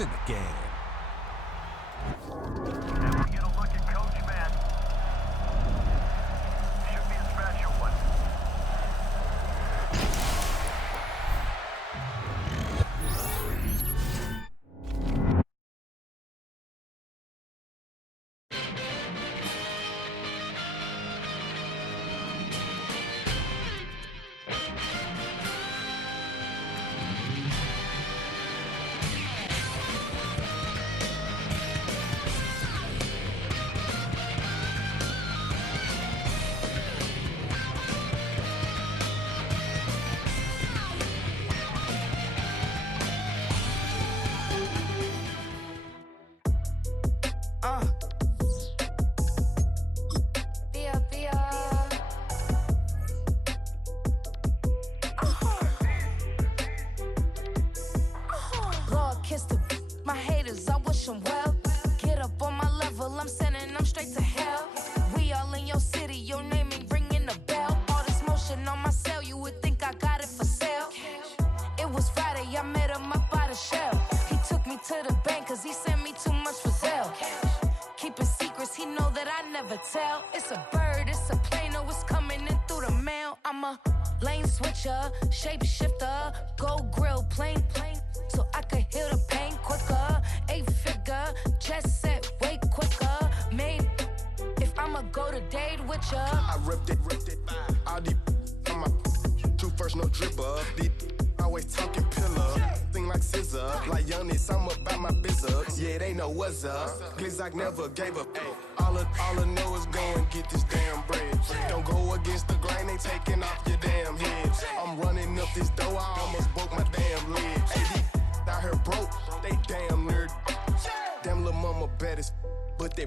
in the game. And we get a look at Coach Man. Should be a special one. My haters, I wish them well. Get up on my level, I'm sending them straight to hell. We all in your city, your name ain't ringing the bell. All this motion on my cell, you would think I got it for sale. It was Friday, I met him up by the shell. He took me to the bank, cause he sent me too much for Zelle. Keeping secrets, he know that I never tell. It's a bird, it's a plane, oh, it's coming in through the mail. I'm a lane switcher, shapeshifter, gold grill, plain, so I could heal the pain quicker. 8-figure, just set way quicker. Made, if I'ma go to date with ya. I ripped it, all these on my two first, no dribble. These always talking pillar, thing like scissor. Like youngest, I'm about my business. Yeah, they know what's up. Glizzock never gave up. All I know is go and get this damn bread. Don't go against the grain, they taking off your damn head. I'm running up this door, I almost broke my damn leg. Hey, out here broke, they damn nerd. Damn lil' mama bad as but they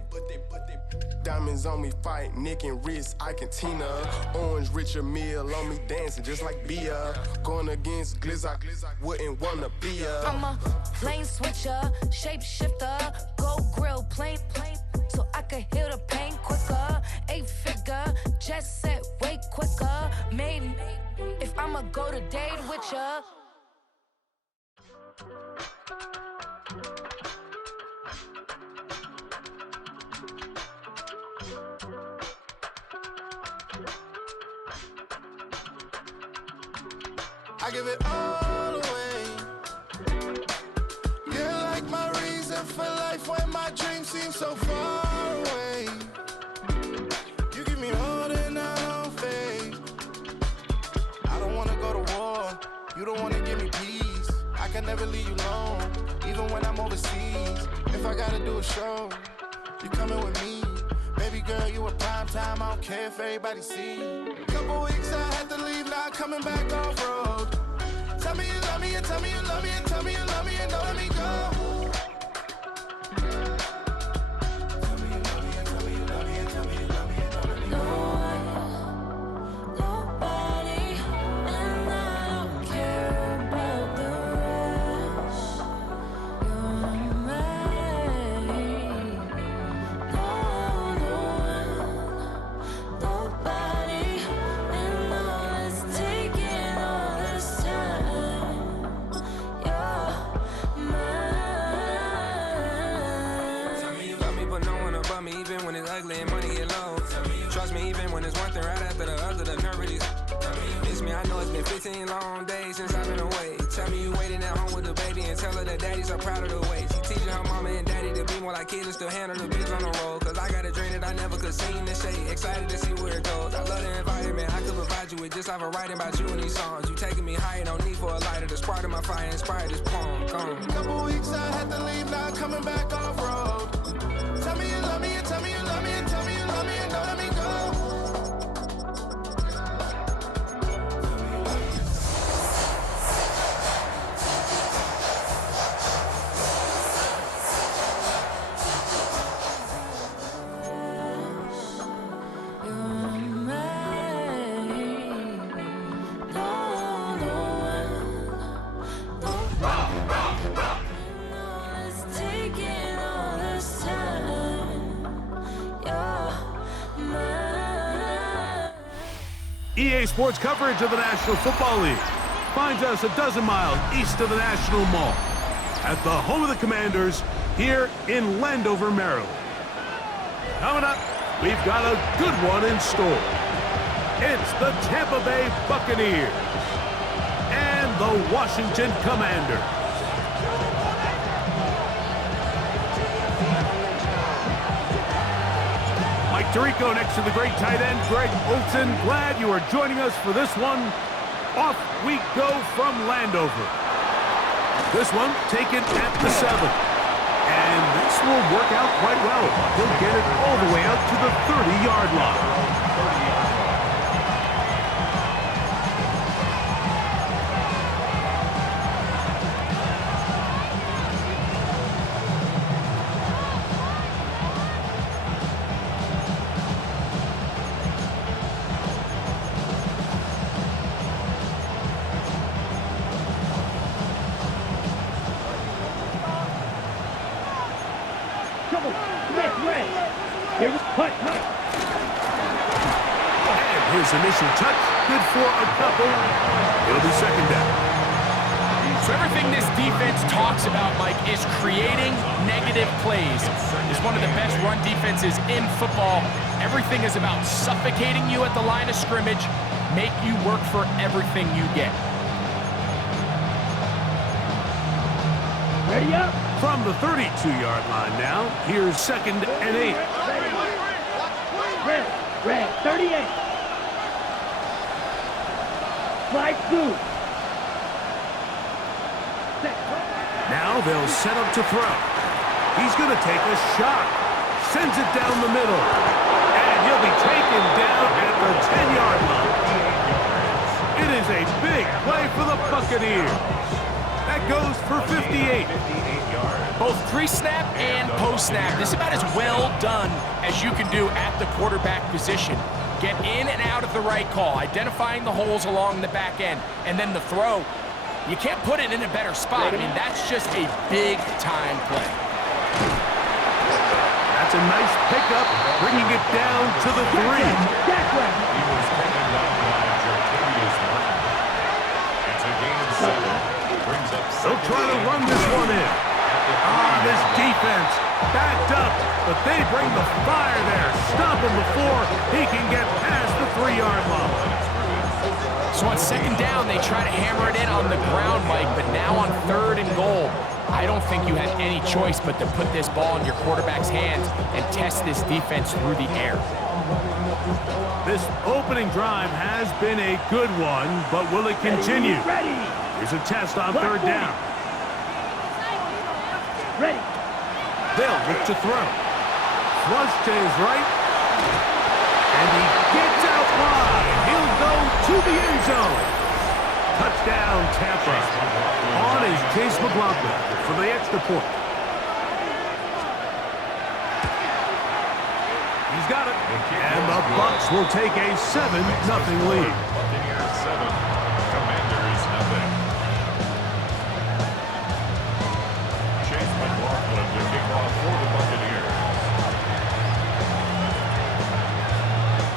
diamonds on me fight, neck and wrist, I can Tina. Orange Richard Mill on me dancing just like Bia. Going against Glizzock, wouldn't wanna be a. I'm a lane switcher, shapeshifter, gold grill, plain, so I could heal the pain quicker. 8-figure, just set way quicker. Made, if I'ma go to date with ya. I give it all away. You're like my reason for life when my dreams seem so far away. You give me more than I don't fade. I don't wanna go to war. You don't wanna give me peace. I can never leave you alone, even when I'm overseas. If I gotta do a show, you coming with me. Baby girl, you a prime time. I don't care if everybody see. Couple weeks I had to leave, now coming back off road. Tell me you love me, and tell me you love me, and tell me you love me, and don't let me go. Tell me you love me, and tell me you love me, and tell me you love me, and don't let me go. Nobody, and I don't care about the rest. You're mine. Nobody, and all is taking all this time. You're mine. Tell me you love me, but no one above me, even when it's ugly and money get low. Trust me, even when it's one thing right after the other, the nerve of these. Miss me, I know it's been 15 long days since I've been away. Tell me you waiting at home with the baby and tell her that daddy's so proud of the way. She teaching her mama and daddy to be more like kids and still handle the biz on the road. Cause I got a dream that I never could see in the shade. Excited to see where it goes. I love the environment I could provide you with just off of writing about you in these songs. You taking me higher, no need for a lighter. The spark of my fire inspired this poem. Gone. Couple weeks I had to leave, now coming back off road. Tell me you love me, and tell me you love me, and tell me you love me, and don't let me go. EA Sports coverage of the National Football League finds us a dozen miles east of the National Mall. at the home of the Commanders here in Landover, Maryland. Coming up, we've got a good one in store. It's the Tampa Bay Buccaneers and the Washington Commanders. Mike Tirico next to the great tight end, Greg Olsen. Glad you are joining us for this one. Off we go from Landover. This one taken at the 7. And this will work out quite well. He'll get it all the way out to the 30-yard line. And his initial touch, good for a couple. It'll be second down. So everything this defense talks about, Mike, is creating negative plays. It's one of the best run defenses in football. Everything is about suffocating you at the line of scrimmage, make you work for everything you get. Ready up. From the 32-yard line now, here's 2nd and 8. Red, 38. Slide through. Now they'll set up to throw. He's going to take a shot. Sends it down the middle. And he'll be taken down at the 10-yard line. It is a big play for the Buccaneers. That goes for 58. Both pre-snap and post-snap. This is about as well done as you can do at the quarterback position. Get in and out of the right call, identifying the holes along the back end, and then the throw. You can't put it in a better spot. I mean, that's just a big-time play. That's a nice pickup, bringing it down to the 3. They'll try to run this one in. This defense backed up, but they bring the fire there. Stop him before he can get past the 3-yard line. So on second down, they try to hammer it in on the ground, Mike, but now on 3rd and goal, I don't think you have any choice but to put this ball in your quarterback's hands and test this defense through the air. This opening drive has been a good one, but will it continue? Here's a test on 3rd down. Ready. They'll look to throw. Flush to his right. And he gets out wide. He'll go to the end zone. Touchdown, Tampa. On is Chase McLaughlin for the extra point. He's got it. And the Bucs will take a 7-0 lead. Buccaneers 7, Commanders 0. Chase McLaughlin to kick off for the Buccaneers.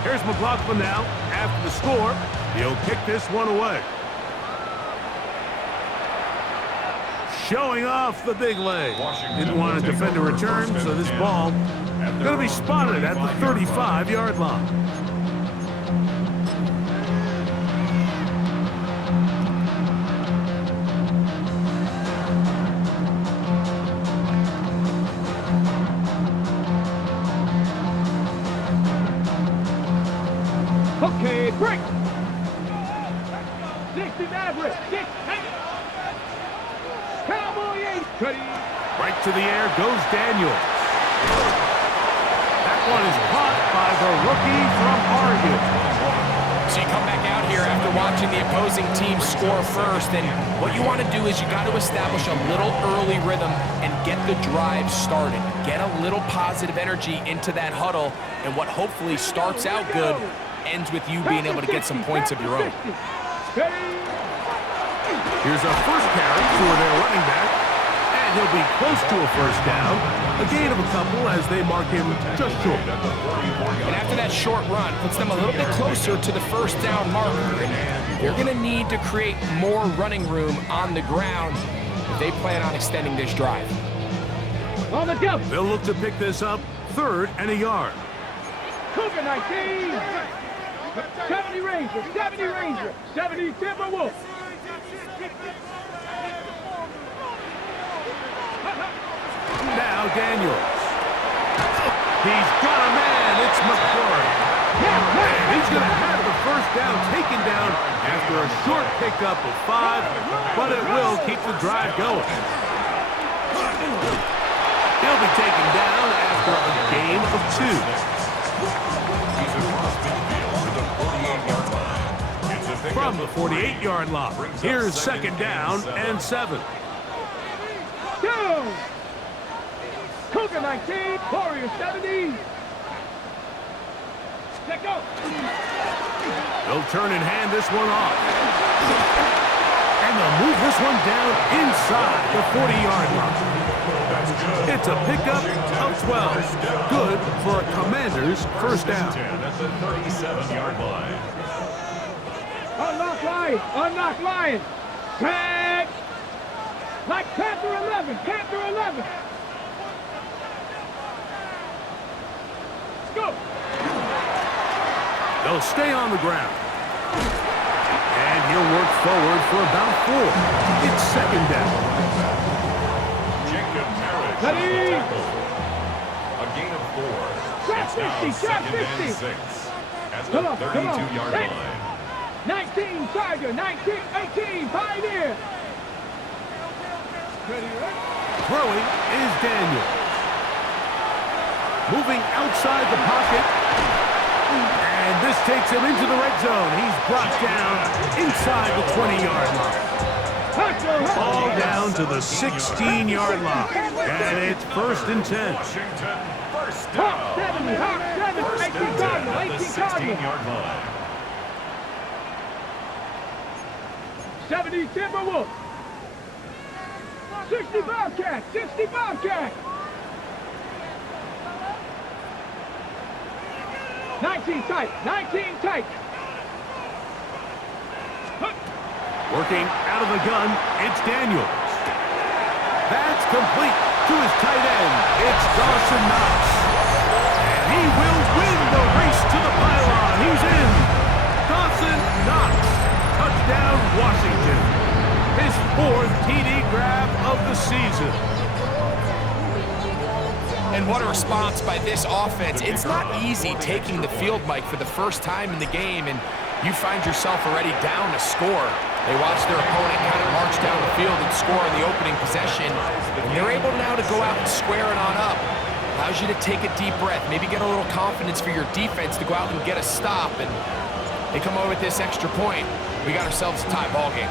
Here's McLaughlin now. After the score, he'll kick this one away. Showing off the big leg. Didn't want to defend a return, so this ball going to be spotted at the 35-yard line. Okay, break. 60 Maverick. 6. Cowboy 8. Right to the air goes Daniels. That one is caught by the rookie from Oregon. So you come back out here after watching the opposing team score first, and what you want to do is you got to establish a little early rhythm and get the drive started. Get a little positive energy into that huddle, and what hopefully starts out good ends with you being able to get some points of your own. Here's a first carry for their running back, and he'll be close to a first down. A gain of a couple as they mark him just short. And after that short run, puts them a little bit closer to the first down marker. And you're going to need to create more running room on the ground if they plan on extending this drive. On the jump. They'll look to pick this up, 3rd and a yard. Cougar 19. 70 Ranger, 70 Ranger, 70 Timberwolf. Now Daniels. He's got a man. It's McClure. And he's going to have the first down taken down after a short pickup of 5, but it will keep the drive going. He'll be taken down after a gain of 2. From the 48-yard line, here's 2nd down and 7. Go! Cougar 19, Warrior 70. Let go. They'll turn and hand this one off. And they'll move this one down inside the 40-yard line. It's a pickup of 12. Good for a Commanders first down. At the 37-yard line. Unlock Lion, unlock Lion. Tag. Like Panther 11, Panther 11. Let's go. They'll stay on the ground. And he'll work forward for about 4. It's 2nd down. Jacob Merritt. Ready? A gain of 4. Shot It's now 50, shot 2nd and 50. 6. At the Come on, 32-yard Hey. line. 19 Tiger, 19, 18 Pioneer. Ready, right? Throwing is Daniels. Moving outside the pocket. And this takes him into the red zone. He's brought down inside the 20-yard line. Ball down to the 16-yard line. And it's 1st and 10. Washington, first Hawk down. 70, Hawk 7, First 18 and 10 Cardinal, at the 18 Cardinal. 16-yard line. 70 Timberwolf. 60 Bobcat, 60 Bobcat. 19 tight, 19 tight. Working out of the gun, it's Daniels. That's complete to his tight end. It's Dawson Knox. And he will win the race to the pylon. He's in. Dawson Knox. Touchdown, Washington. His 4th TD grab of the season. And what a response by this offense. It's not easy taking the field, Mike, for the first time in the game, and you find yourself already down to score. They watch their opponent kind of march down the field and score in the opening possession. And they're able now to go out and square it on up. Allows you to take a deep breath, maybe get a little confidence for your defense to go out and get a stop. And they come over with this extra point. We got ourselves a tie ball game.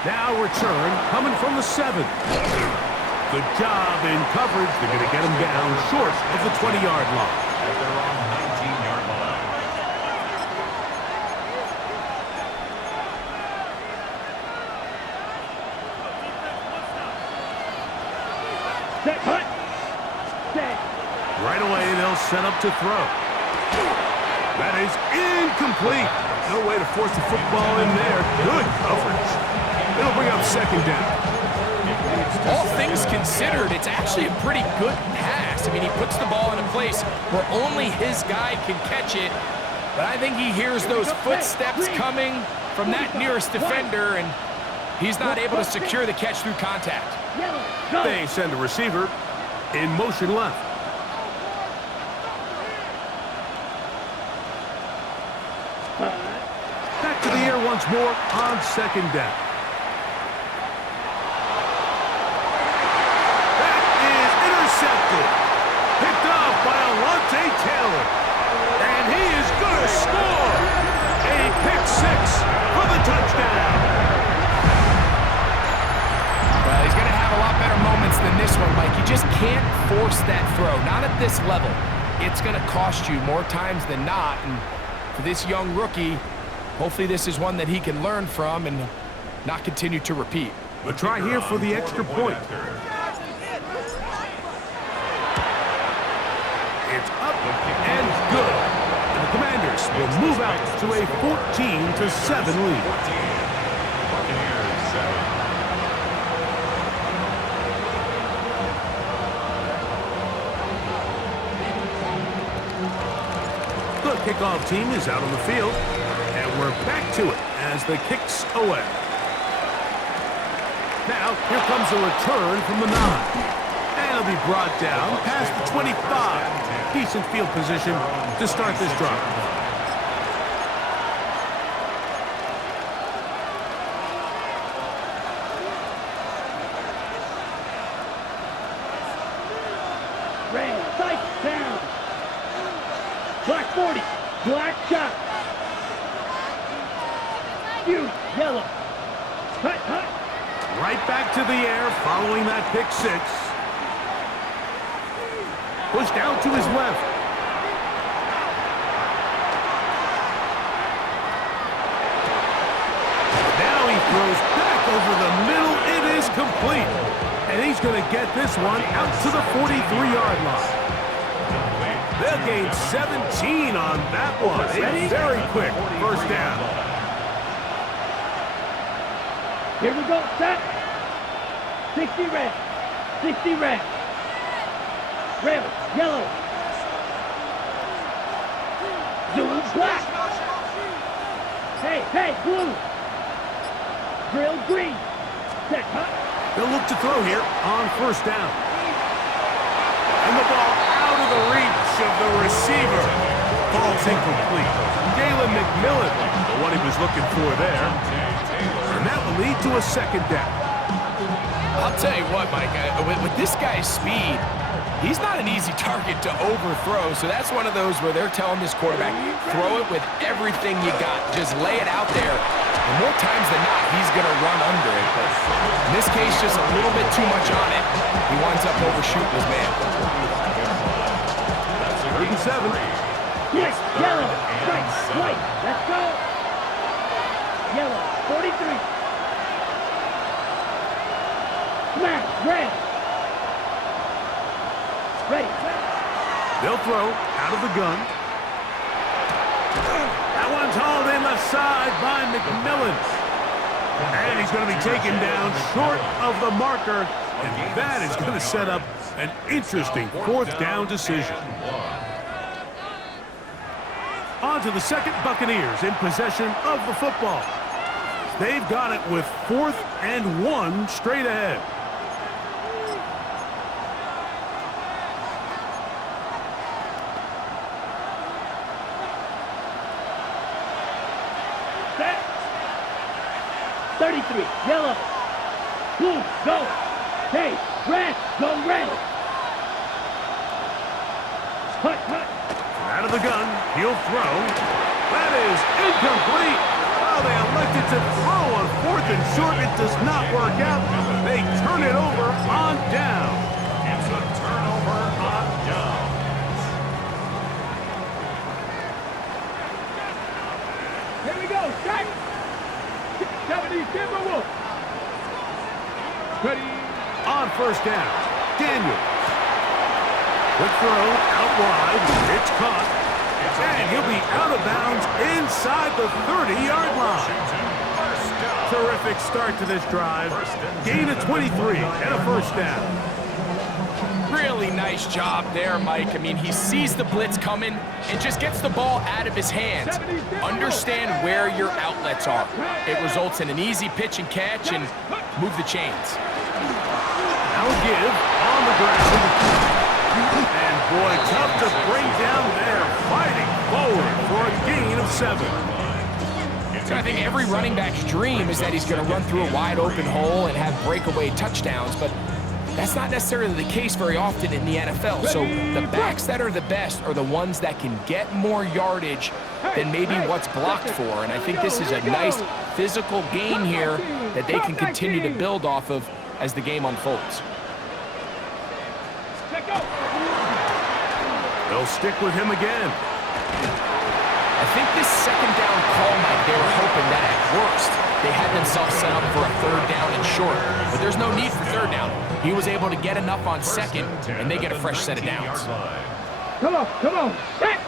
Now return coming from the 7. Good job in coverage. They're going to get him down short of the 20-yard line. At their own 19-yard line. Set, hut. Set. Right away, they'll set up to throw. That is incomplete. No way to force the football in there. Good coverage. It'll bring up 2nd down. All things considered, it's actually a pretty good pass. I mean, he puts the ball in a place where only his guy can catch it. But I think he hears those footsteps coming from that nearest defender, and he's not able to secure the catch through contact. They send a receiver in motion left. Back to the air once more on 2nd down. That is intercepted. Picked off by Alontae Taylor. And he is going to score. A pick 6 for the touchdown. Well, he's going to have a lot better moments than this one, Mike. You just can't force that throw. Not at this level. It's going to cost you more times than not. And for this young rookie, hopefully this is one that he can learn from and not continue to repeat. A try here for the extra point. It's up and good. And the Commanders will move out to a 14-7 lead. Buccaneers 7. The kickoff team is out on the field, and we're back to it as the kick's away. Now, here comes a return from the 9. And it'll be brought down past the 25. Decent field position to start this drive. Red, sight down. Black 40, black shot. You, yellow. Hut. Right back to the air following that pick 6. Pushed out to his left. Now he throws back over the middle. It is complete. And he's going to get this one out to the 43-yard line. They'll gain 17 on that one. A very quick first down. Here we go, set. 60 red. 60 red. Red, yellow. Blue, black. Hey, blue. Drill, green. Set, hut. They'll look to throw here on first down. And the ball out of the reach of the receiver. Ball's incomplete. Galen McMillan, the one he was looking for there. And that will lead to a second down. I'll tell you what, Mike, with this guy's speed, he's not an easy target to overthrow, so that's one of those where they're telling this quarterback, throw it with everything you got. Just lay it out there. And more times than not, he's going to run under it. But in this case, just a little bit too much on it. He winds up overshooting his man. 37. Yes, yellow. Right, white. Let's go. Yellow, 43. Smash, red. Ready. They'll throw out of the gun. That one's hauled in the side by McMillan. And he's going to be taken down short of the marker. And that is going to set up an interesting fourth down decision. On to the second. Buccaneers in possession of the football. They've got it with 4th and 1 straight ahead. Set. 33, yellow. Blue, go. Hey, red, go red. Hut. Out of the gun, he'll throw. That is incomplete. Oh, they elected to throw on 4th and short. It does not work out. They turn it over on down. It's a turnover on downs. Here we go, set. 70, Timberwolves. Ready. On first down, Daniels. Quick throw, out wide. It's caught. And he'll be out of bounds inside the 30-yard line. Terrific start to this drive. Gain of 23 and a first down. Really nice job there, Mike. I mean, he sees the blitz coming and just gets the ball out of his hands. Understand where your outlets are. It results in an easy pitch and catch and move the chains. Now a give on the ground. And boy, tough to bring down there. Fighting forward for a gain of 7. So I think every running back's dream is that he's going to run through a wide open hole and have breakaway touchdowns, but that's not necessarily the case very often in the NFL. So the backs that are the best are the ones that can get more yardage than maybe what's blocked for. And I think this is a nice physical gain here that they can continue to build off of as the game unfolds. They'll stick with him again. I think this second down call, Mike, they were hoping that at worst they had themselves set up for a 3rd down and short. But there's no need for 3rd down. He was able to get enough on 2nd, and they get a fresh set of downs. Come on. Set.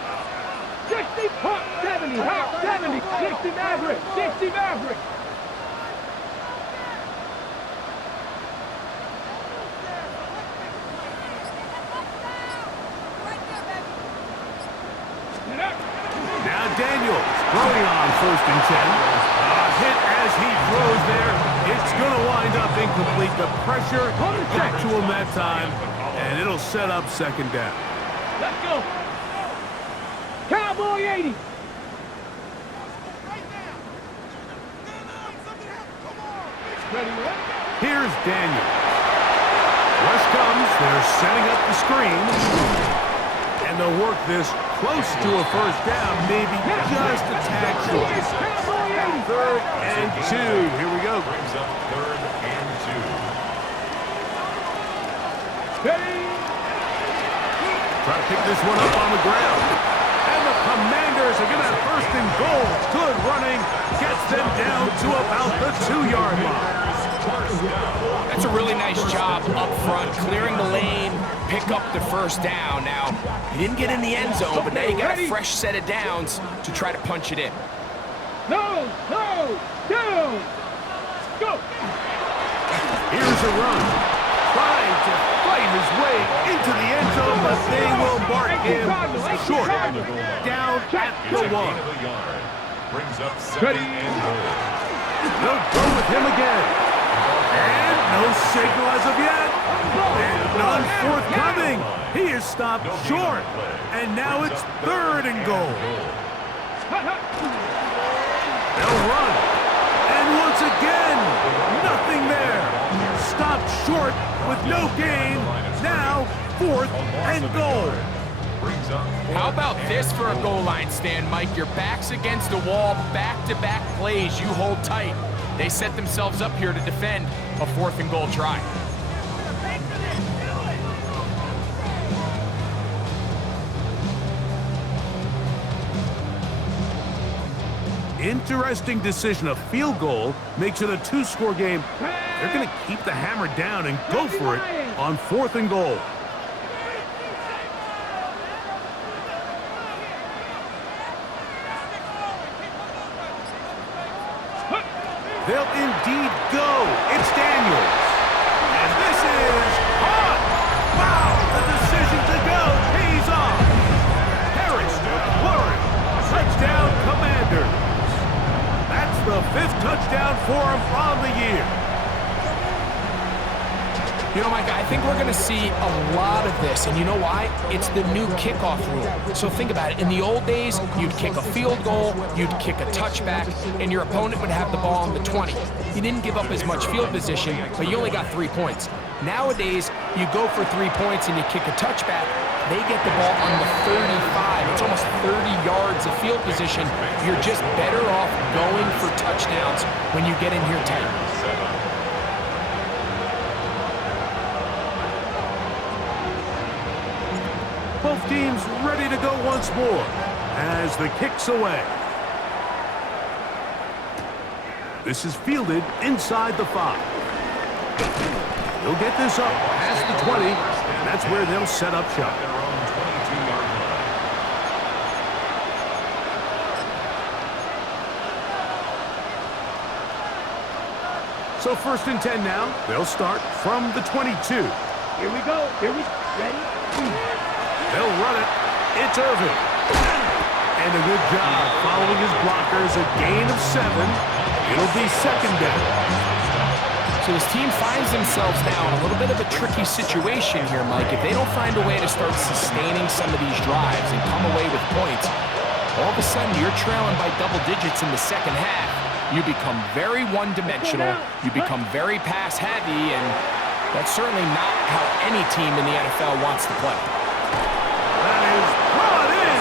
60. Hawk 70, Hawk 70, 60 Maverick, 60 Maverick. Now Daniels throwing on 1st and 10. A hit as he throws there. It's going to wind up incomplete. The pressure got to him that time, and it'll set up 2nd down. Let's go. Cowboy 80. Here's Daniels. Rush comes. They're setting up the screen. And they'll work this close to a 1st down, maybe just a tad short. 3rd and 2. Here we go. Brings up 3rd and 2. Try to pick this one up on the ground. And the Commanders are going to have 1st and goal. Good running. Gets them down to about the 2-yard line. That's a really nice job up front, clearing the lane, pick up the 1st down. Now, you didn't get in the end zone, but now you got a fresh set of downs to try to punch it in. No, down. Go. Here's a run. Trying to fight his way into the end zone, but they will mark him short. Down at the 1. Brings up 2nd and goal. They'll go with him again. And no signal as of yet. And none forthcoming. He is stopped short. And now it's 3rd and goal. They'll run. And once again, nothing there. Stopped short with no gain. Now 4th and goal. How about this for a goal line stand, Mike? Your back's against the wall, back-to-back plays. You hold tight. They set themselves up here to defend a 4th and goal try. Interesting decision. A field goal makes it a 2-score game. They're going to keep the hammer down and go for it on 4th and goal. They'll indeed go. It's Daniels. And this is on. Wow, the decision to go pays off. Harris, Warren, touchdown Commanders. That's the 5th touchdown for him on the year. You know, Mike, I think we're going to see a lot of this, and you know why? It's the new kickoff rule. So think about it. In the old days, you'd kick a field goal, you'd kick a touchback, and your opponent would have the ball on the 20. You didn't give up as much field position, but you only got 3 points. Nowadays, you go for 3 points and you kick a touchback, they get the ball on the 35. It's almost 30 yards of field position. You're just better off going for touchdowns when you get in here tight. Both teams ready to go once more as the kick's away. This is fielded inside the 5. They'll get this up past the 20, and that's where they'll set up shop. So 1st and 10 now. They'll start from the 22. Here we go. Ready? They'll run it. It's Irvin. And a good job following his blockers. A gain of 7. It'll be 2nd down. So this team finds themselves now in a little bit of a tricky situation here, Mike. If they don't find a way to start sustaining some of these drives and come away with points, all of a sudden you're trailing by double digits in the 2nd half. You become very one-dimensional. You become very pass-heavy, and that's certainly not how any team in the NFL wants to play. That is brought in.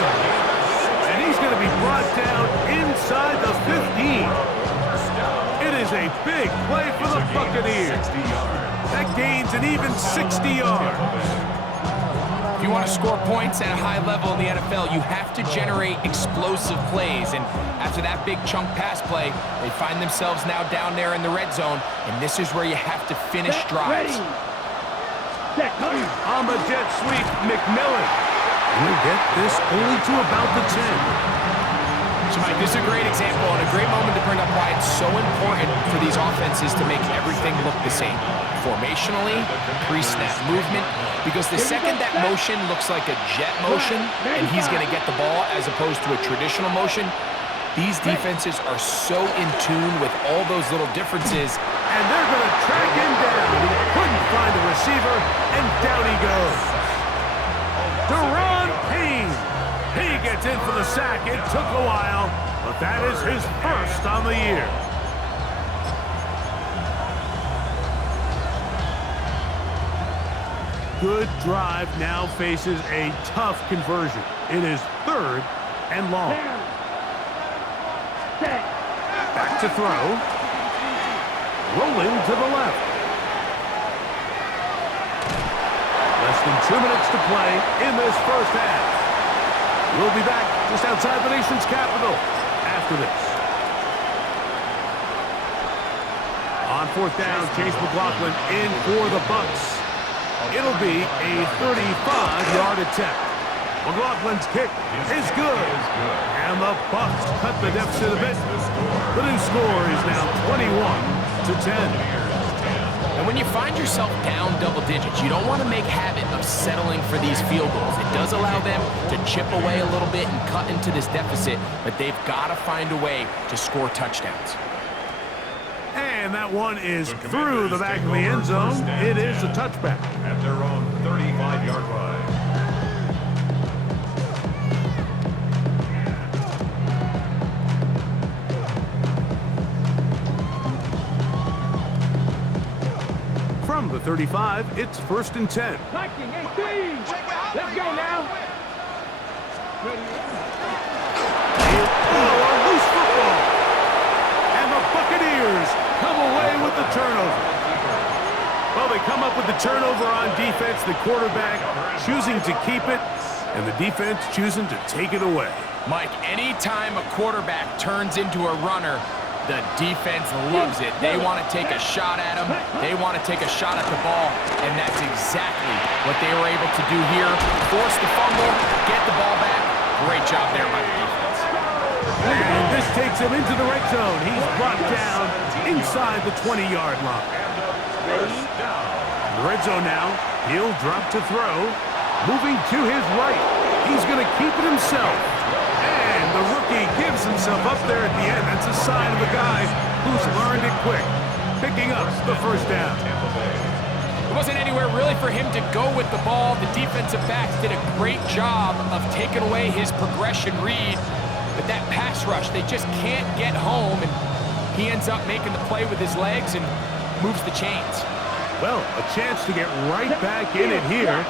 And he's going to be brought down inside the 15. It is a big play for the Buccaneers. That gains an even 60 yards. If you want to score points at a high level in the NFL, you have to generate explosive plays. And after that big chunk pass play, they find themselves now down there in the red zone. And this is where you have to finish drives. On the jet sweep, McMillan. He'll get this only to about the 10. So, Mike, this is a great example and a great moment to bring up why it's so important for these offenses to make everything look the same. Formationally, pre-snap movement, because the second that motion looks like a jet motion and he's going to get the ball as opposed to a traditional motion, these defenses are so in tune with all those little differences. And they're going to track him down. He couldn't find the receiver, and down he goes. Deron Payne. He gets in for the sack. It took a while, but that is his first on the year. Good drive now faces a tough conversion. It is 3rd and long. Back to throw. Rolling to the left. Less than 2 minutes to play in this first half. We'll be back just outside the nation's capital after this. On 4th down, Chase McLaughlin in for the Bucks. It'll be a 35-yard attempt. McLaughlin's kick is good. And the Bucks cut the deficit a bit. The new score is now 21-10. And when you find yourself down double digits, you don't want to make habit of settling for these field goals. It does allow them to chip away a little bit and cut into this deficit, but they've got to find a way to score touchdowns. And that one is through the back of the end zone. It is a touchback. At their own 35-yard line. From the 35, it's 1st and 10. Liking 18. Let's go now. Oh, a loose football. And the Buccaneers come away with the turnover. Well, they come up with the turnover on defense. The quarterback choosing to keep it, and the defense choosing to take it away. Mike, anytime a quarterback turns into a runner, the defense loves it. They want to take a shot at him. They want to take a shot at the ball, and that's exactly what they were able to do here. Force the fumble, get the ball back. Great job there by the defense. And this takes him into the red zone. He's brought down inside the 20-yard line. The red zone now. He'll drop to throw. Moving to his right. He's going to keep it himself. And the rookie gives himself up there at the end. That's a sign of a guy who's learned it quick. Picking up the first down. It wasn't anywhere really for him to go with the ball. The defensive backs did a great job of taking away his progression read. But that pass rush, they just can't get home. And he ends up making the play with his legs and moves the chains. Well, a chance to get right back in it here.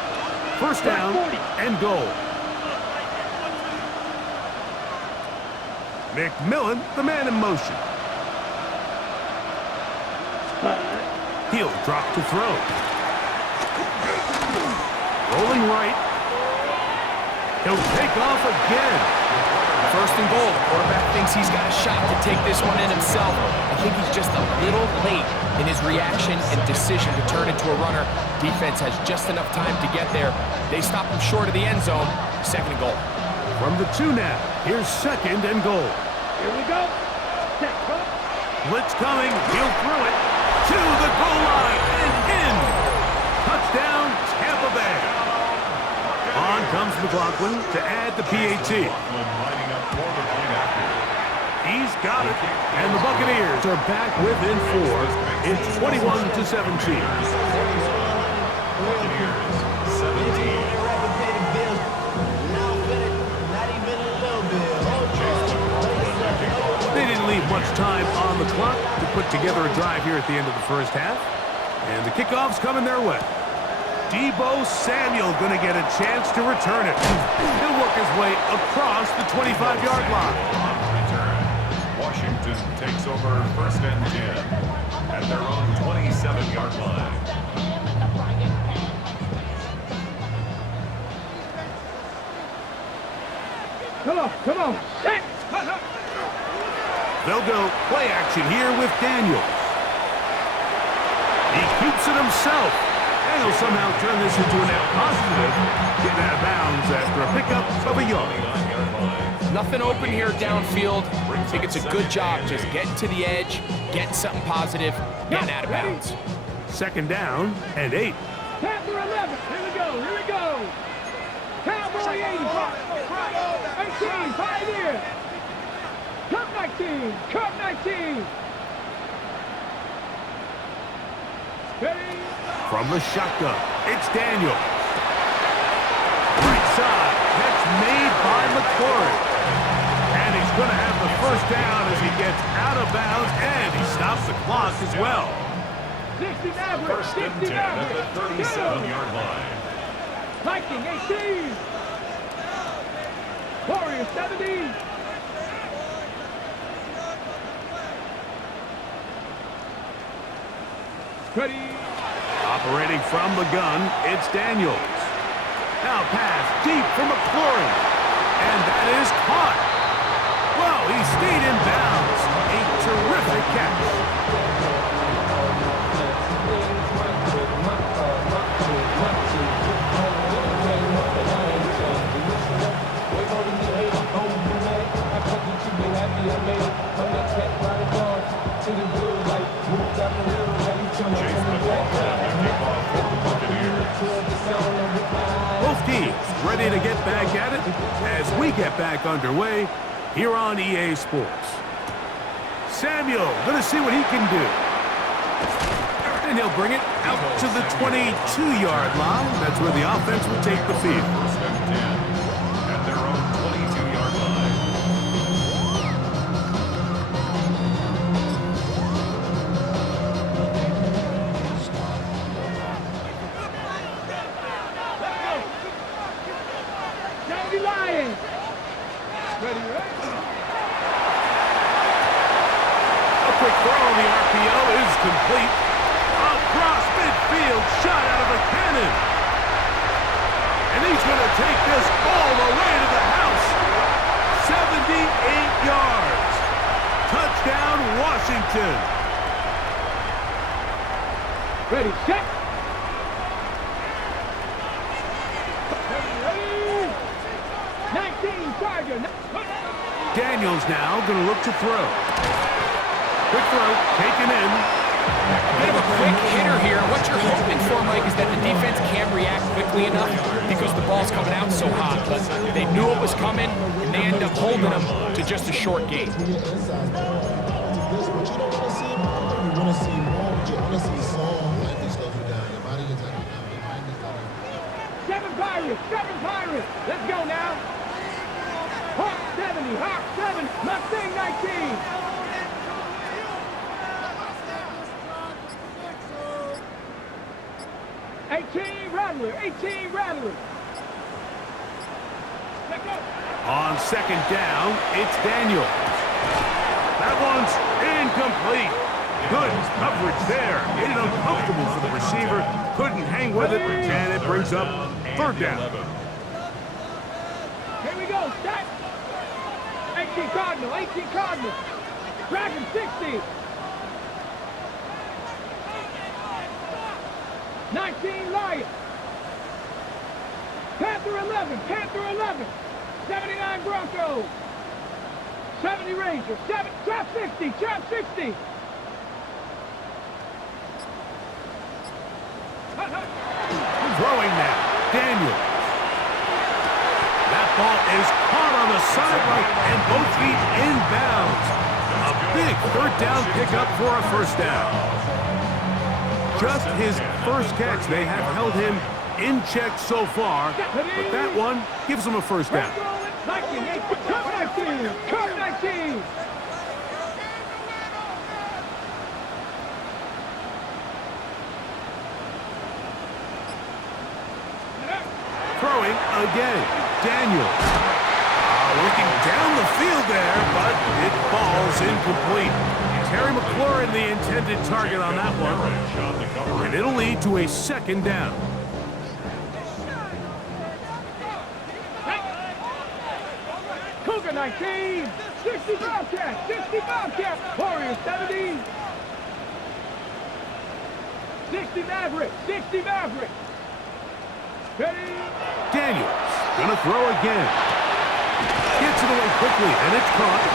First down and goal. McMillan, the man in motion. He'll drop to throw. Rolling right. He'll take off again. 1st and goal. The quarterback thinks he's got a shot to take this one in himself. I think he's just a little late in his reaction and decision to turn into a runner. Defense has just enough time to get there. They stop him short of the end zone. 2nd and goal. From the 2 now, here's 2nd and goal. Here we go. Blitz coming, he'll throw it to the goal line and in. Touchdown, Tampa Bay. On comes McLaughlin to add the PAT. Lining up for the point after. He's got it, and the Buccaneers are back within 4. It's 21-17. Buccaneers, 17. They didn't leave much time on the clock to put together a drive here at the end of the first half. And the kickoff's coming their way. Deebo Samuel going to get a chance to return it. He'll work his way across the 25-yard line. Washington takes over 1st and 10 at their own 27-yard line. Come on. Set. They'll go play action here with Daniels. He keeps it himself. And he'll somehow turn this into a net positive. Get out of bounds after a pickup of a yard. Nothing open here downfield. I think it's a good job just getting to the edge, getting something positive, getting out of bounds. Second down and 8. Panther 11. Here we go. Here we go. Cowboy 85. 18. Pioneer. Cup 19. Cup 19. Ready? From the shotgun, it's Daniel. Right side, catch made by McCory. And he's going to have the first down as he gets out of bounds, and he stops the clock as well. 60 average. First and 10 at the 37-yard line. Viking 18. Warrior 70. Ready. Operating from the gun, it's Daniels. Now pass deep for McClory. And that is caught. Well, he stayed in bounds. A terrific catch. Both teams ready to get back at it as we get back underway here on EA Sports. Samuel going to see what he can do. And he'll bring it out to the 22-yard line. That's where the offense will take the field. First and 10 at their own 22-yard line. Lions. Ready, ready. A quick throw on the RPO is complete. Across midfield, shot out of a cannon. And he's going to take this all the way to the house. 78 yards. Touchdown, Washington. Ready, set. Daniels now going to look to throw. Quick throw, taken in. Bit of a quick hitter here. What you're hoping for, Mike, is that the defense can't react quickly enough because the ball's coming out so hot. But they knew it was coming, and they end up holding them to just a short gain. Seven Pirates. Let's go now. Hawk 70, Hawk 7, Mustang 19. $18 Rattler. Let's go. On second down, it's Daniels. That one's incomplete. Good coverage there. Made it uncomfortable for the receiver. Couldn't hang with it, and it brings up third down. Here we go, stop. 18 Cardinal. Dragon 60. 19 Lion. Panther 11. 79 Broncos. 70 Rangers. Trap 60. Throwing now, Daniels. That ball is caught on the sideline and both feet inbounds. A big third down pickup for a first down. Just his first catch. They have held him in check so far, but that one gives him a first down. Cup 19. Throwing again, Daniels. Looking down the field there, but it falls incomplete. Terry McLaurin, the intended target on that one, and it'll lead to a second down. Cougar 19, 60 Bobcat, Warrior 70, 60 Maverick. Ready? Daniels gonna throw again. Gets it away quickly, and it's caught.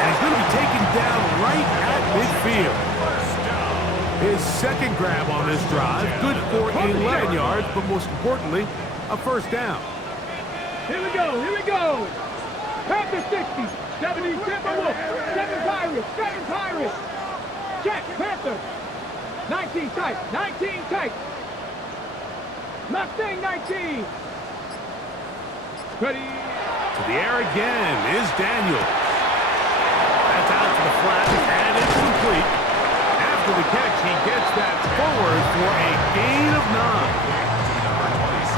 And he's going to be taken down right at midfield. His second grab on this drive, good for 11 yards, but most importantly, a first down. Here we go, here we go. Panther 60, 70 Timberwolf, 7 Pirates, 7 Pirates. Check, Panther. 19 tight, 19 tight. Mustang 19. Ready. To the air again is Daniels. That's out to the flat, and it's complete. After the catch, he gets that forward for a gain of 9.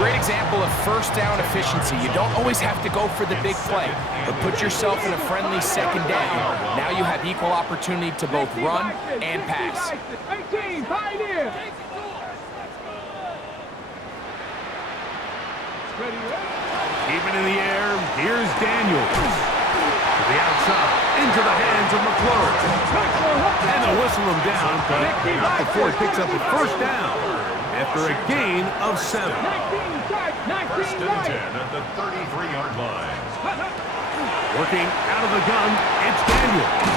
Great example of first down efficiency. You don't always have to go for the big play, but put yourself in a friendly second down. Now you have equal opportunity to both run and pass. 18, Pioneer. Keeping in the air, here's Daniels. To the outside, into the hands of McClure. And they'll whistle him down, but not before he picks up a first down after a gain of 7. First and 10 at the 33-yard line. Working out of the gun, it's Daniels.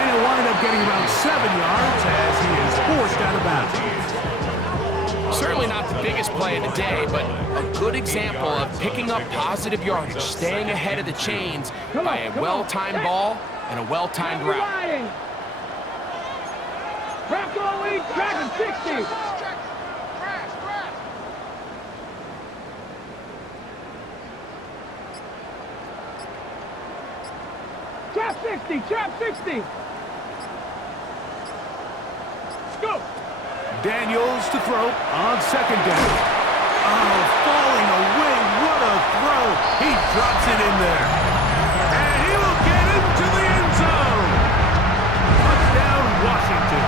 And he'll wind up getting about 7 yards as he is forced out of bounds. Certainly not the biggest play of the day, but a good example of picking up positive yardage, staying ahead of the chains by a well-timed ball and a well-timed route. Bronco lead, Dragon 60. Trap 60, trap 60. Go. Daniels to throw on second down. Oh, falling away. What a throw. He drops it in there. And he will get into the end zone. Touchdown, Washington.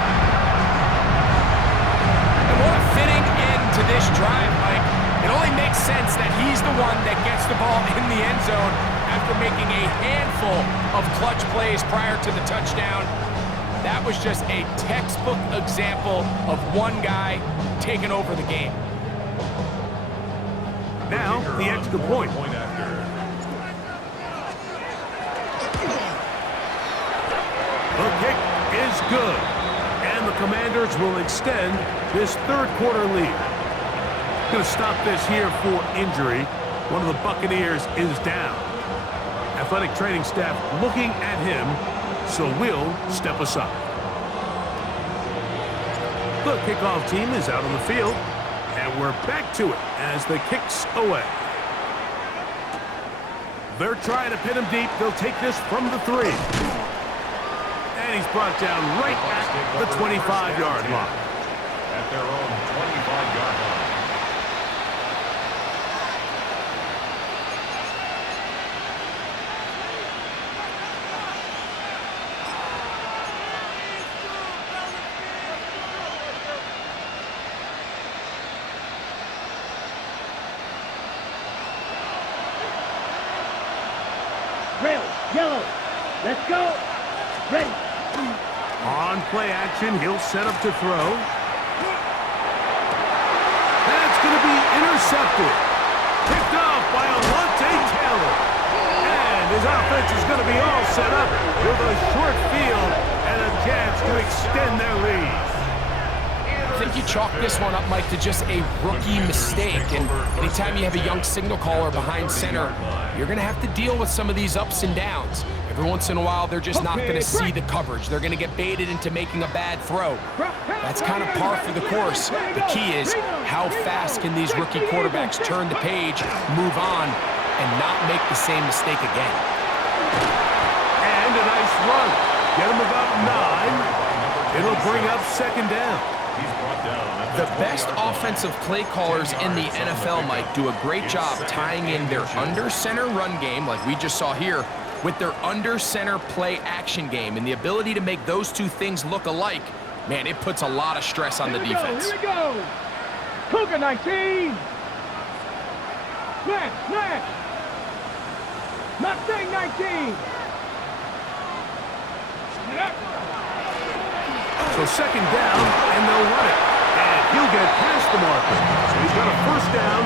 And what a fitting end to this drive, Mike. It only makes sense that he's the one that gets the ball in the end zone after making a handful of clutch plays prior to the touchdown. That was just a textbook example of one guy taking over the game. Now, the extra point. The kick is good. And the Commanders will extend this third quarter lead. Going to stop this here for injury. One of the Buccaneers is down. Athletic training staff looking at him, so we'll step aside. The kickoff team is out on the field, and we're back to it as the kick's away. They're trying to pin him deep. They'll take this from the 3. And he's brought down right at the 25-yard line. At their own 25-yard line. Red, yellow. Let's go. Ready. On play action, he'll set up to throw. That's going to be intercepted. Picked off by Alontae Taylor. And his offense is going to be all set up with a short field and a chance to extend their lead. I think you chalk this one up, Mike, to just a rookie mistake. And anytime you have a young signal caller behind center, you're going to have to deal with some of these ups and downs. Every once in a while, they're just not going to see the coverage. They're going to get baited into making a bad throw. That's kind of par for the course. The key is how fast can these rookie quarterbacks turn the page, move on, and not make the same mistake again. And a nice run. Get him about 9. It'll bring up second down. The best offensive play callers in the NFL, Mike, do a great job tying in their under-center run game, like we just saw here, with their under-center play action game. And the ability to make those two things look alike, man, it puts a lot of stress on the defense. Here we go. Cougar 19. Smash. Mustang 19. So second down, and they'll run it. And he'll get past the marker. So he's got a first down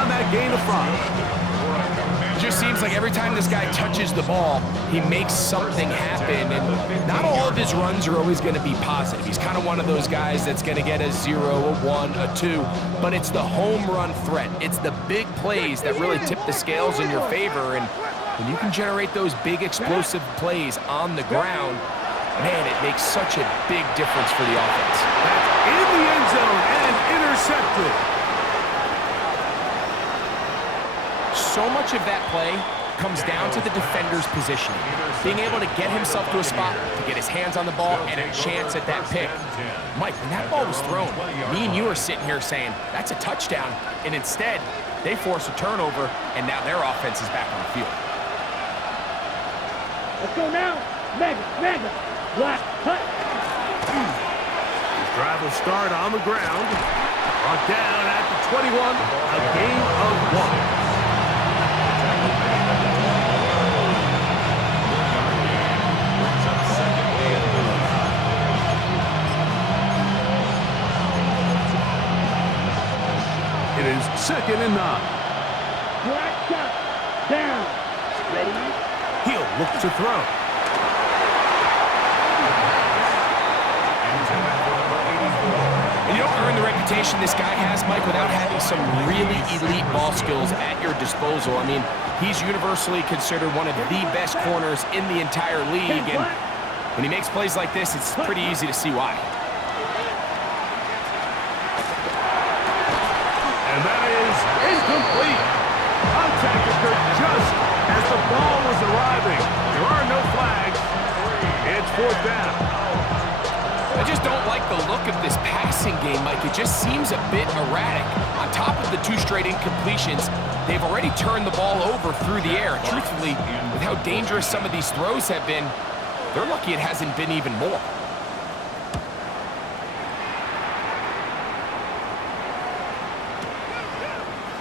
on that gain of 5. Just just seems like every time this guy touches the ball, he makes something happen. And not all of his runs are always going to be positive. He's kind of one of those guys that's going to get a 0, a 1, a 2. But it's the home run threat. It's the big plays that really tip the scales in your favor. And when you can generate those big explosive plays on the ground, man, it makes such a big difference for the offense. That's in the end zone and intercepted. So much of that play comes down to the defender's positioning. Being able to get himself to a spot, to get his hands on the ball, and a chance at that pick. Mike, when that ball was thrown, me and you are sitting here saying, that's a touchdown. And instead, they force a turnover, and now their offense is back on the field. Let's go now. Mega. Black, cut. His drive will start on the ground. Brought down at the 21. A gain of 1. It is 2nd and 9. Black shot. Down. Ready? He'll look to throw. And you don't earn the reputation this guy has, Mike, without having some really elite ball skills at your disposal. I mean, he's universally considered one of the best corners in the entire league. And when he makes plays like this, it's pretty easy to see why. And that is incomplete. Contact occurred just as the ball was arriving. There are no flags. It's 4th down. I just don't like the look of this passing game, Mike. It just seems a bit erratic. On top of the 2 straight incompletions, they've already turned the ball over through the air. Truthfully, with how dangerous some of these throws have been, they're lucky it hasn't been even more.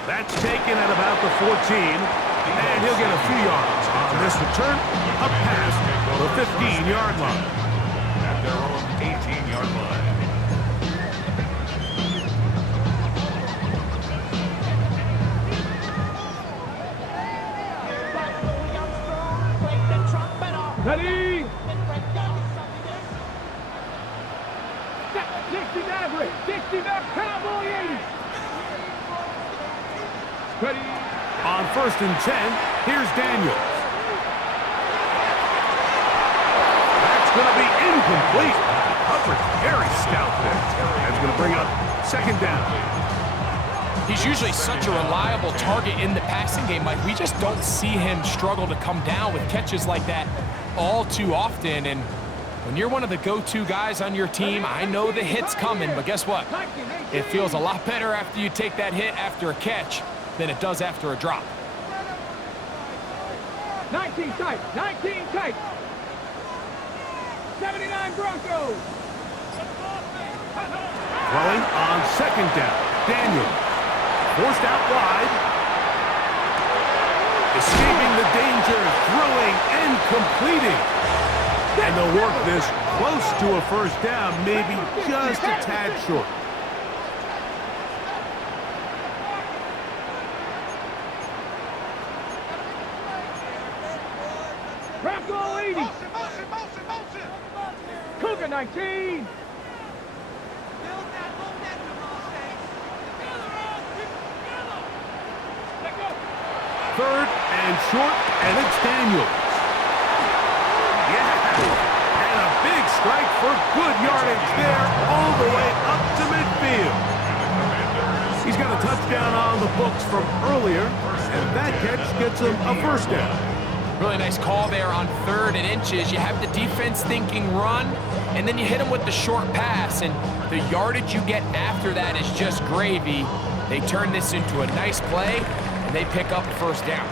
That's taken at about the 14, and he'll get a few yards. On this return, a pass to the 15-yard line. At their own 18-yard line. Ready? 60 Maverick. 60 Maverick. Cowboy 80. Ready? On 1st and 10, here's Daniels. That's going to be incomplete. Coverage very stout there. That's going to bring up 2nd down. He's usually such a reliable target in the passing game, Mike. We just don't see him struggle to come down with catches like that all too often. And when you're one of the go-to guys on your team, I know the hit's coming, but guess what? It feels a lot better after you take that hit after a catch than it does after a drop. 19 tight. 19 tight. 79 Broncos. Throwing on 2nd down. Daniels. Forced out wide. Escaping the danger. Throwing and completing. And they'll work this close to a 1st down. Maybe just a tad short. Bronco 80. Cougar 19. 3rd and short, and it's Daniels. Yeah, and a big strike for good yardage there all the way up to midfield. He's got a touchdown on the books from earlier, and that catch gets him a 1st down. Really nice call there on 3rd and inches. You have the defense thinking run, and then you hit them with the short pass, and the yardage you get after that is just gravy. They turn this into a nice play, and they pick up 1st down.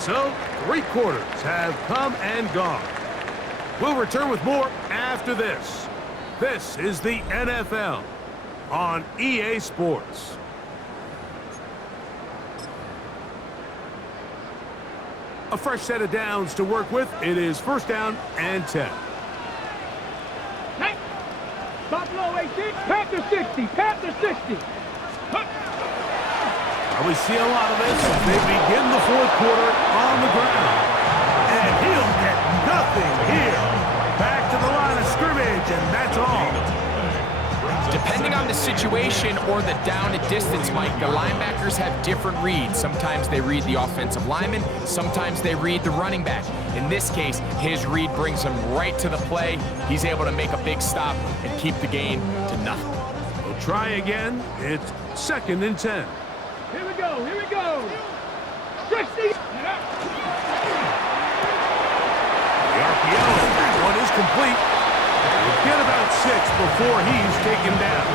So, 3 quarters have come and gone. We'll return with more after this. This is the NFL on EA Sports. A fresh set of downs to work with. It is 1st down and 10. Hey. Buffalo 18. Panther 60. Panther 60. A We see a lot of this as they begin the fourth quarter on the ground. And he'll get nothing here. Back to the line of scrimmage, and that's all. Depending on the situation or the down and distance, Mike, the linebackers have different reads. Sometimes they read the offensive lineman, sometimes they read the running back. In this case, his read brings him right to the play. He's able to make a big stop and keep the gain to nothing. We'll try again. It's 2nd and 10. Here we go, here we go. 60. The RPO, that one is complete. We'll get about 6 before he's taken down.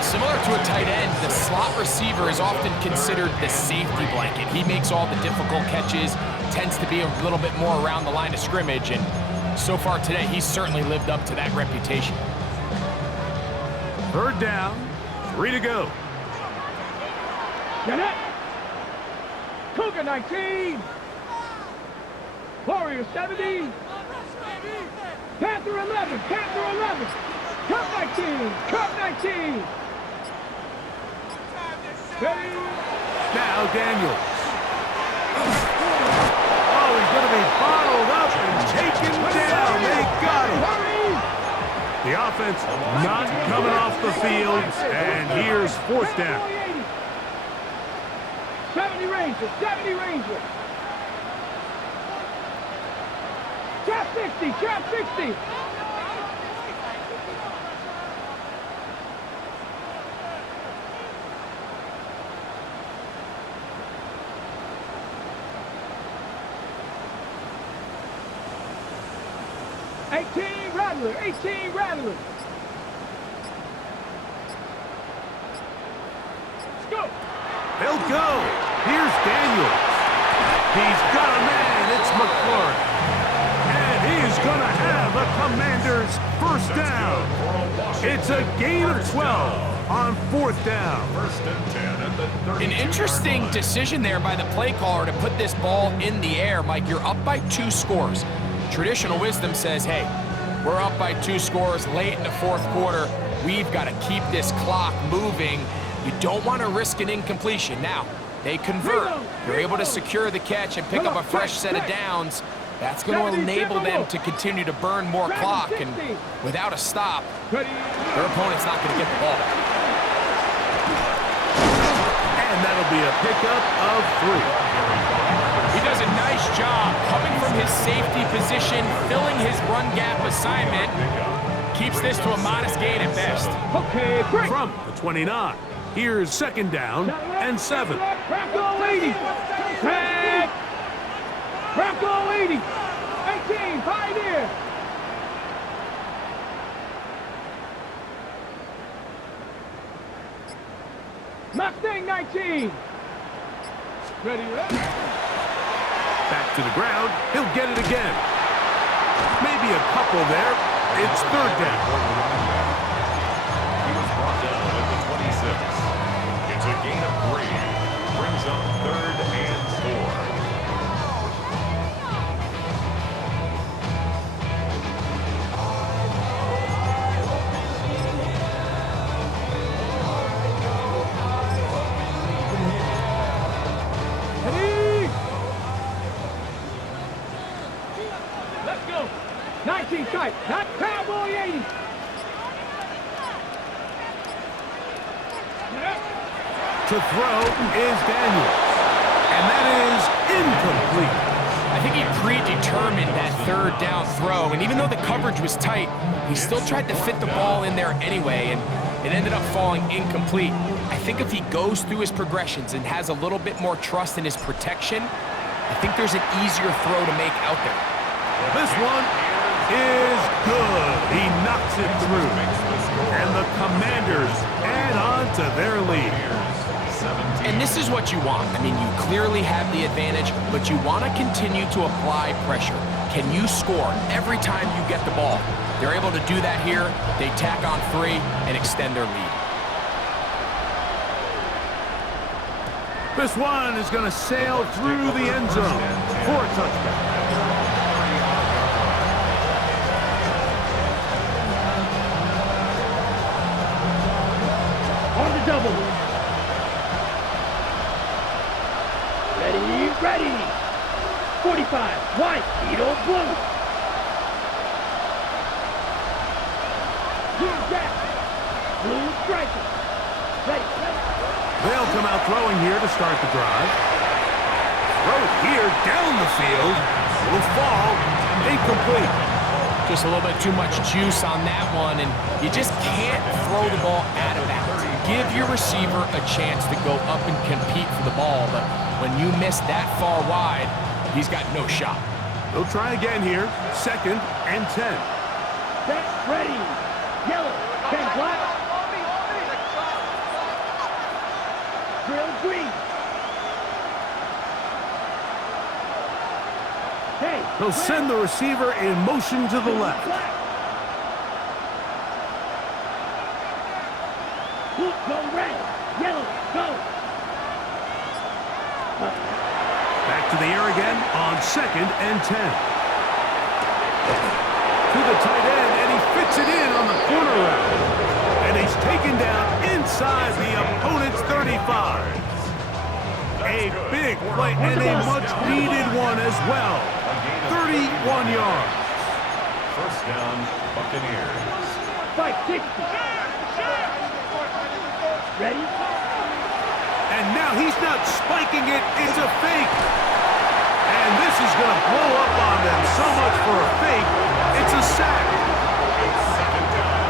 Similar to a tight end, the slot receiver is often considered the safety blanket. He makes all the difficult catches, tends to be a little bit more around the line of scrimmage, and so far today, he's certainly lived up to that reputation. 3rd down, 3 to go. Get it. Cougar 19. Warrior 70. Panther 11. Panther 11. Cup 19. Cup 19. Ready. Now Daniels. Oh, he's going to be bottled up and taken down. They got him. The offense not coming off the field, and here's 4th down. 70 Rangers. 70 Rangers. Trap 60. Trap 60. Rattler, 18 Rattler. Let's go. They'll go. Here's Daniels. He's got a man. It's McLaurin. And he's going to have a Commander's 1st down. It's a gain of 12 on 4th down. 1st and 10 at the 30. An interesting decision there by the play caller to put this ball in the air. Mike, you're up by 2 scores. Traditional wisdom says, hey, we're up by 2 scores late in the 4th quarter. We've got to keep this clock moving. You don't want to risk an incompletion. Now, they convert. You're able to secure the catch and pick up a fresh set of downs. That's going to enable them to continue to burn more clock. And without a stop, their opponent's not going to get the ball back. And that'll be a pickup of 3. He does a nice job coming from his safety position, filling his run gap assignment. Keeps this to a modest gain at best. Okay, great. From the 29, here's 2nd down and 7. Bronco 80. Tag. Bronco 80. 18, Pioneer. Mustang 19. Ready, ready. Back to the ground. He'll get it again. Maybe a couple there. It's 3rd down. He was brought down at the 26. It's a gain of 3. Brings up 3rd and 4. Ready. Let's go. 19 tight. Cowboy 80. To throw is Daniels. And that is incomplete. I think he predetermined that 3rd down throw, and even though the coverage was tight, he still tried to fit the ball in there anyway, and it ended up falling incomplete. I think if he goes through his progressions and has a little bit more trust in his protection, I think there's an easier throw to make out there. This one is good. He knocks it through. And the Commanders add on to their lead. And this is what you want. I mean, you clearly have the advantage, but you want to continue to apply pressure. Can you score every time you get the ball? They're able to do that here. They tack on 3 and extend their lead. This one is going to sail through the end zone for a touchdown. On the double. Green jack. Blue striker. Ready. They'll come out throwing here to start the drive. Throw it here down the field. Will fall. Incomplete. Just a little bit too much juice on that one, and you just can't throw the ball out of bounds. Give your receiver a chance to go up and compete for the ball, but when you miss that far wide, he's got no shot. They'll try again here. 2nd and 10. Set, ready. Yellow. 10 black. Drill green. Hey. They'll send the receiver in motion to the left. Black. Blue, go red. Yellow, go. Back to the air again on 2nd and 10. To the tight end, and he fits it in on the corner route. And he's taken down inside the opponent's 35. A big play and a much-needed one as well. 31 yards. First down, Buccaneers. Fight 60. Ready? And now he's not spiking it, it's a fake. And this is going to blow up on them. So much for a fake, it's a sack. Second down.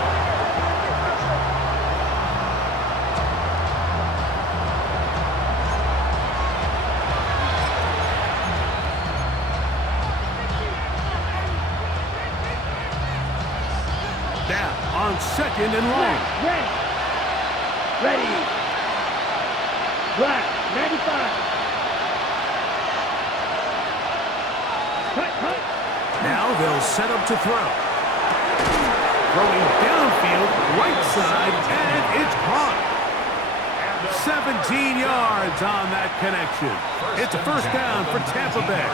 Now on 2nd and long. Red. Ready. Black. 95. Cut. Now they'll set up to throw. Throwing downfield, right side, and it's caught. 17 yards on that connection. It's a first down for Tampa Bay.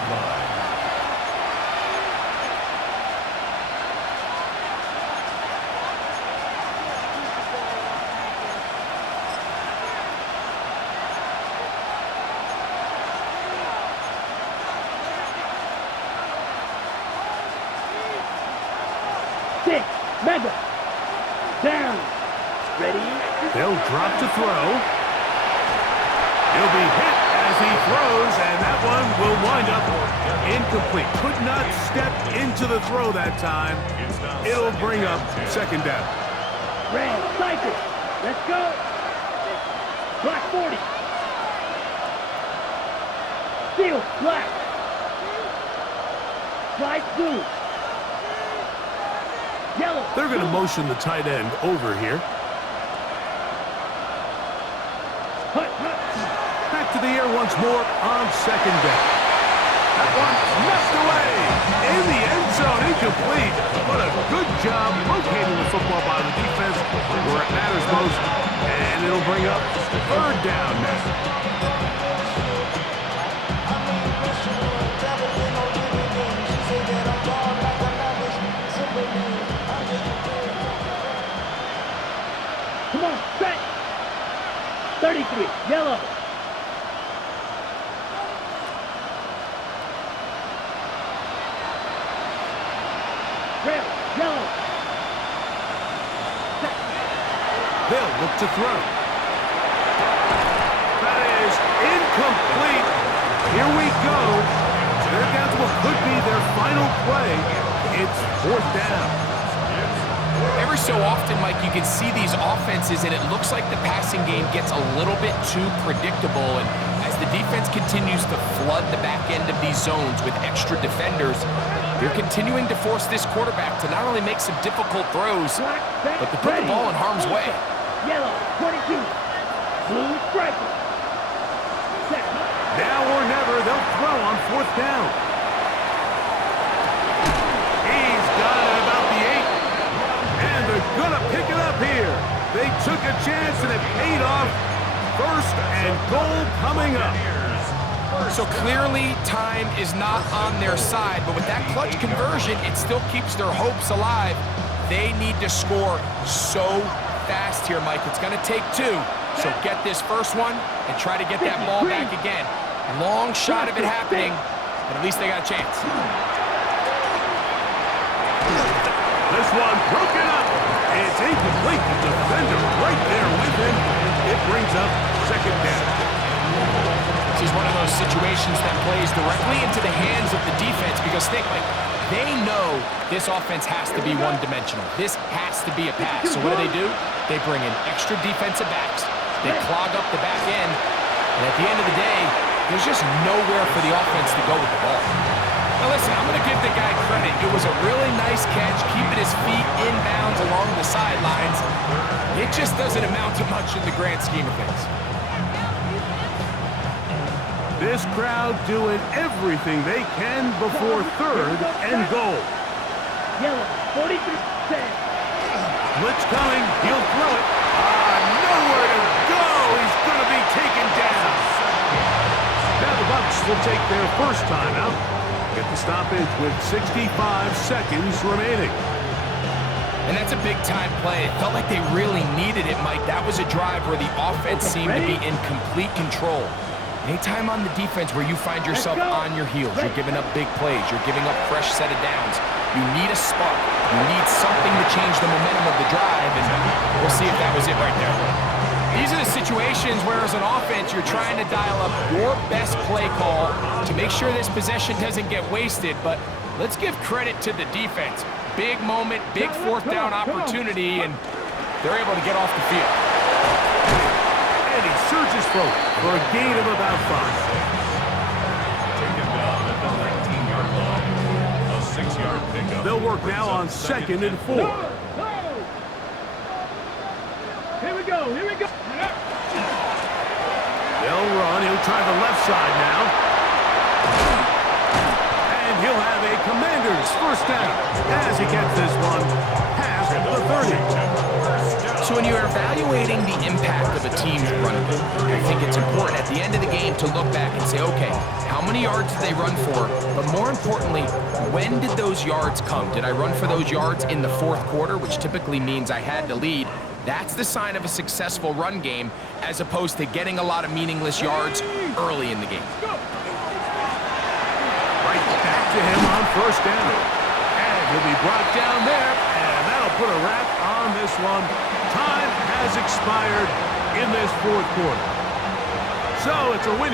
Mega. Down. Ready? They'll drop to throw. He'll be hit as he throws, and that one will wind up incomplete. Could not step into the throw that time. It'll bring up 2nd down. Red. Cycle. Let's go. Black 40. Steel. Black. Slide blue. Yellow. They're going to motion the tight end over here. Back to the air once more on 2nd down. That one knocked away in the end zone, incomplete. What a good job locating the football by the defense where it matters most. And it'll bring up 3rd down now. Come on, set. 33, yellow. Red, yellow. Set. They'll look to throw. That is incomplete. Here we go. They're down to what could be their final play. It's 4th down. Every so often, Mike, you can see these offenses, and it looks like the passing game gets a little bit too predictable. And as the defense continues to flood the back end of these zones with extra defenders, they're continuing to force this quarterback to not only make some difficult throws, but to put the ball in harm's way. Yellow, 22. Blue striker. Set. Now or never, they'll throw on 4th down. He's got it about the 8. And they're going to pick it up here. They took a chance and it paid off. 1st and goal coming up. So clearly time is not on their side, but with that clutch conversion, it still keeps their hopes alive. They need to score so fast here, Mike. It's going to take 2. So get this first one and try to get that ball back again. Long shot of it happening, but at least they got a chance. This one broken up. It's defender right there with him. It brings up second down. This is one of those situations that plays directly into the hands of the defense because think, like, they know this offense has to be one-dimensional. This has to be a pass. So what do? They bring in extra defensive backs. They clog up the back end. And at the end of the day, there's just nowhere for the offense to go with the ball. Now listen, I'm going to give the guy credit. It was a really nice catch, keeping his feet inbounds along the sidelines. It just doesn't amount to much in the grand scheme of things. This crowd doing everything they can before third and goal. Yellow, 43, 10. Blitz coming, he'll throw it. Nowhere to go. He's going to be taken down. Now the Bucs will take their first timeout. Get the stoppage with 65 seconds remaining. And that's a big-time play. It felt like they really needed it, Mike. That was a drive where the offense seemed to be in complete control. Anytime on the defense where you find yourself on your heels, you're giving up big plays, you're giving up fresh set of downs, you need a spark. You need something to change the momentum of the drive, and we'll see if that was it right there. These are the situations where, as an offense, you're trying to dial up your best play call to make sure this possession doesn't get wasted, but let's give credit to the defense. Big moment, big fourth down opportunity, and they're able to get off the field. And he surges forward for a gain of about 5. Taken down at the 19-yard line. A 6-yard pickup. They'll work now on 2nd and 4. Here we go, here we go. They'll run. He'll try the left side now. And he'll have a Commanders first down as he gets this one past the 30. So when you're evaluating the impact of a team's run game, I think it's important at the end of the game to look back and say, okay, how many yards did they run for? But more importantly, when did those yards come? Did I run for those yards in the fourth quarter, which typically means I had to lead? That's the sign of a successful run game, as opposed to getting a lot of meaningless yards early in the game. Right back to him on first down. And he'll be brought down there, and that'll put a wrap on this one. Time has expired in this fourth quarter. So it's a win.